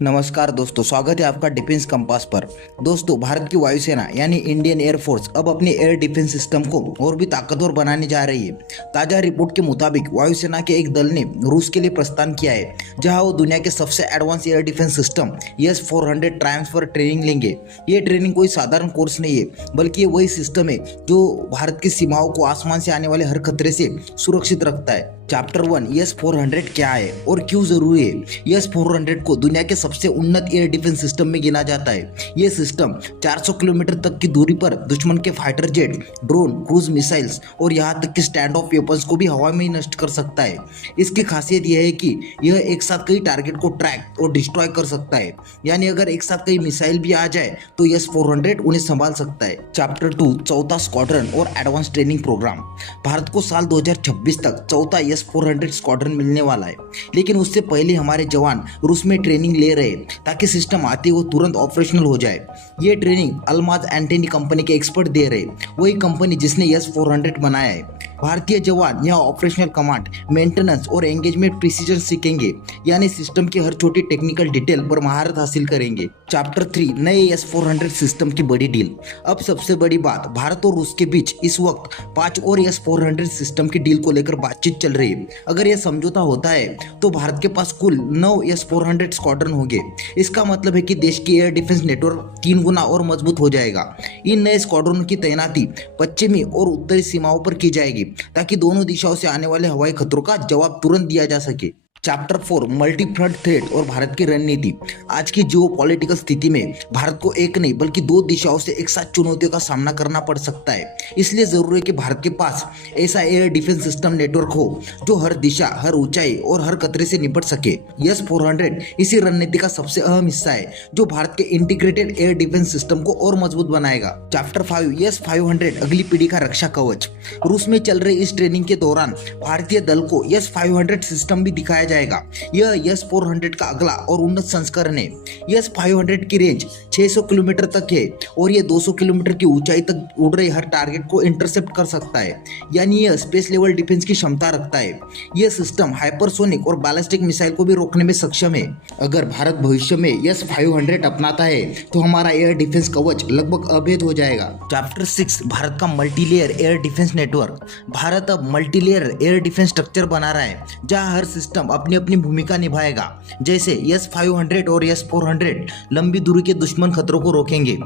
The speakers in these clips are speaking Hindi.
नमस्कार दोस्तों, स्वागत है आपका डिफेंस कंपास पर। दोस्तों, भारत की वायुसेना यानी इंडियन एयरफोर्स अब अपने एयर डिफेंस सिस्टम को और भी ताकतवर बनाने जा रही है। ताज़ा रिपोर्ट के मुताबिक वायुसेना के एक दल ने रूस के लिए प्रस्थान किया है, जहां वो दुनिया के सबसे advance air defence system S-400 Triumph पर ट्रेनिंग लेंगे। ये ट्रेनिंग कोई साधारण कोर्स नहीं है, बल्कि ये वही सिस्टम है जो भारत की सीमाओं को आसमान से आने वाले हर खतरे से सुरक्षित रखता है। चैप्टर 1, S-400 क्या है और क्यों जरूरी है। S-400 को दुनिया के सबसे उन्नत एयर डिफेंस सिस्टम में गिना जाता है। ये सिस्टम 400 किलोमीटर तक की दूरी पर दुश्मन के fighter jet, drone, cruise missiles और यहाँ तक कि स्टैंड ऑफ वेपन्स को भी हवा में ही नष्ट कर सकता है। इसकी खासियत यह है कि यह एक साथ कई टारगेट को ट्रैक और डिस्ट्रॉय कर सकता है, यानी अगर एक साथ कई मिसाइल भी आ जाए तो S-400 उन्हें संभाल सकता है। चैप्टर 2, चौथा स्क्वाड्रन और एडवांस ट्रेनिंग प्रोग्राम। भारत को साल 2026 तक चौथा S-400 स्क्वाड्रन मिलने वाला है, लेकिन उससे पहले हमारे जवान रूस में ट्रेनिंग ले रहे हैं ताकि सिस्टम आते वो तुरंत ऑपरेशनल हो जाए। ये ट्रेनिंग अल्माज एंटनी कंपनी के एक्सपर्ट दे रहे, वही कंपनी जिसने S-400 बनाया है। भारतीय जवान यहाँ ऑपरेशनल कमांड, मेंटेनेंस और एंगेजमेंट प्रिसीजन सीखेंगे, यानी सिस्टम की हर छोटी टेक्निकल डिटेल पर महारत हासिल करेंगे। चैप्टर 3, नए S-400 सिस्टम की बड़ी डील। अब सबसे बड़ी बात, भारत और रूस के बीच इस वक्त 5 और S-400 सिस्टम की डील को लेकर बातचीत चल रही है। अगर यह समझौता होता है तो भारत के पास कुल 9 S-400 स्क्वाड्रन होंगे। इसका मतलब है कि देश की एयर डिफेंस नेटवर्क 3 गुना और मजबूत हो जाएगा। इन नए स्क्वाड्रन की तैनाती पश्चिमी और उत्तरी सीमाओं पर की जाएगी ताकि दोनों दिशाओं से आने वाले हवाई खतरों का जवाब तुरंत दिया जा सके। चैप्टर 4, मल्टी फ्रंट थ्रेट और भारत की रणनीति। आज की जियोपॉलिटिकल स्थिति में भारत को एक नहीं बल्कि 2 दिशाओं से एक साथ चुनौतियों का सामना करना पड़ सकता है। इसलिए जरूरी है कि भारत के पास ऐसा एयर डिफेंस सिस्टम नेटवर्क हो जो हर दिशा, हर ऊंचाई और हर खतरे से निपट सके। S-400 इसी रणनीति का सबसे अहम हिस्सा है, जो भारत के इंटीग्रेटेड एयर डिफेंस सिस्टम को और मजबूत बनाएगा। चैप्टर 5, S-500 अगली पीढ़ी का रक्षा कवच। रूस में चल रही इस ट्रेनिंग के दौरान भारतीय दल को S-500 सिस्टम भी दिखाया जाएगा। यह S-400 का अगला और उन्नत संस्करण है। S-500 की रेंज 600 किलोमीटर तक है और यह 200 किलोमीटर की ऊंचाई तक उड़ रहे हर टारगेट को इंटरसेप्ट कर सकता है, यानी यह स्पेस लेवल डिफेंस की क्षमता रखता है। यह सिस्टम हाइपरसोनिक और बैलिस्टिक मिसाइल को भी रोकने में सक्षम है। अगर भारत भविष्य में S-500 अपनाता है तो हमारा एयर डिफेंस कवच लगभग अभेद हो जाएगा। चैप्टर 6, भारत का multilayer air defence network. Bharat अब मल्टीलेयर एयर डिफेंस स्ट्रक्चर बना रहा है, जहां हर सिस्टम अपनी अपनी भूमिका निभाएगा। जैसे S-500 और S-400 लंबी दूरी के दुश्मन खतरों को रोकेंगे,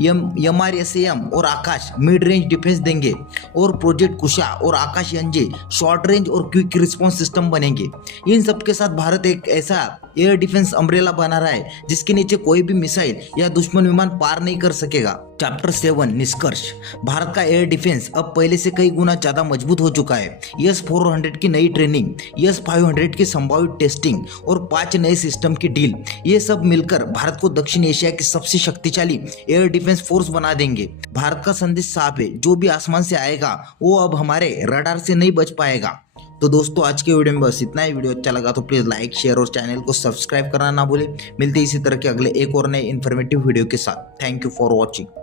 MRSAM और आकाश मिड रेंज डिफेंस देंगे, और प्रोजेक्ट कुशा और आकाश यंजे शॉर्ट रेंज और क्विक रिस्पॉन्स सिस्टम बनेंगे। इन सब के साथ भारत एक ऐसा एयर डिफेंस अम्ब्रेला बना रहा है जिसके नीचे कोई भी मिसाइल या दुश्मन विमान पार नहीं कर सकेगा। चैप्टर 7, निष्कर्ष। भारत का एयर डिफेंस अब पहले से कई गुना ज्यादा मजबूत हो चुका है। S-400 की नई ट्रेनिंग, S-500 की संभावित टेस्टिंग और 5 नए सिस्टम की डील, ये सब मिलकर भारत को दक्षिण एशिया की सबसे शक्तिशाली एयर डिफेंस फोर्स बना देंगे। भारत का संदेश साफ है, जो भी आसमान से आएगा वो अब हमारे रडार से नहीं बच पाएगा। तो दोस्तों, आज के वीडियो में बस इतना ही। वीडियो अच्छा लगा तो प्लीज़ लाइक, शेयर और चैनल को सब्सक्राइब करना ना भूलें। मिलते हैं इसी तरह के अगले एक और नए इन्फॉर्मेटिव वीडियो के साथ। Thank you for watching.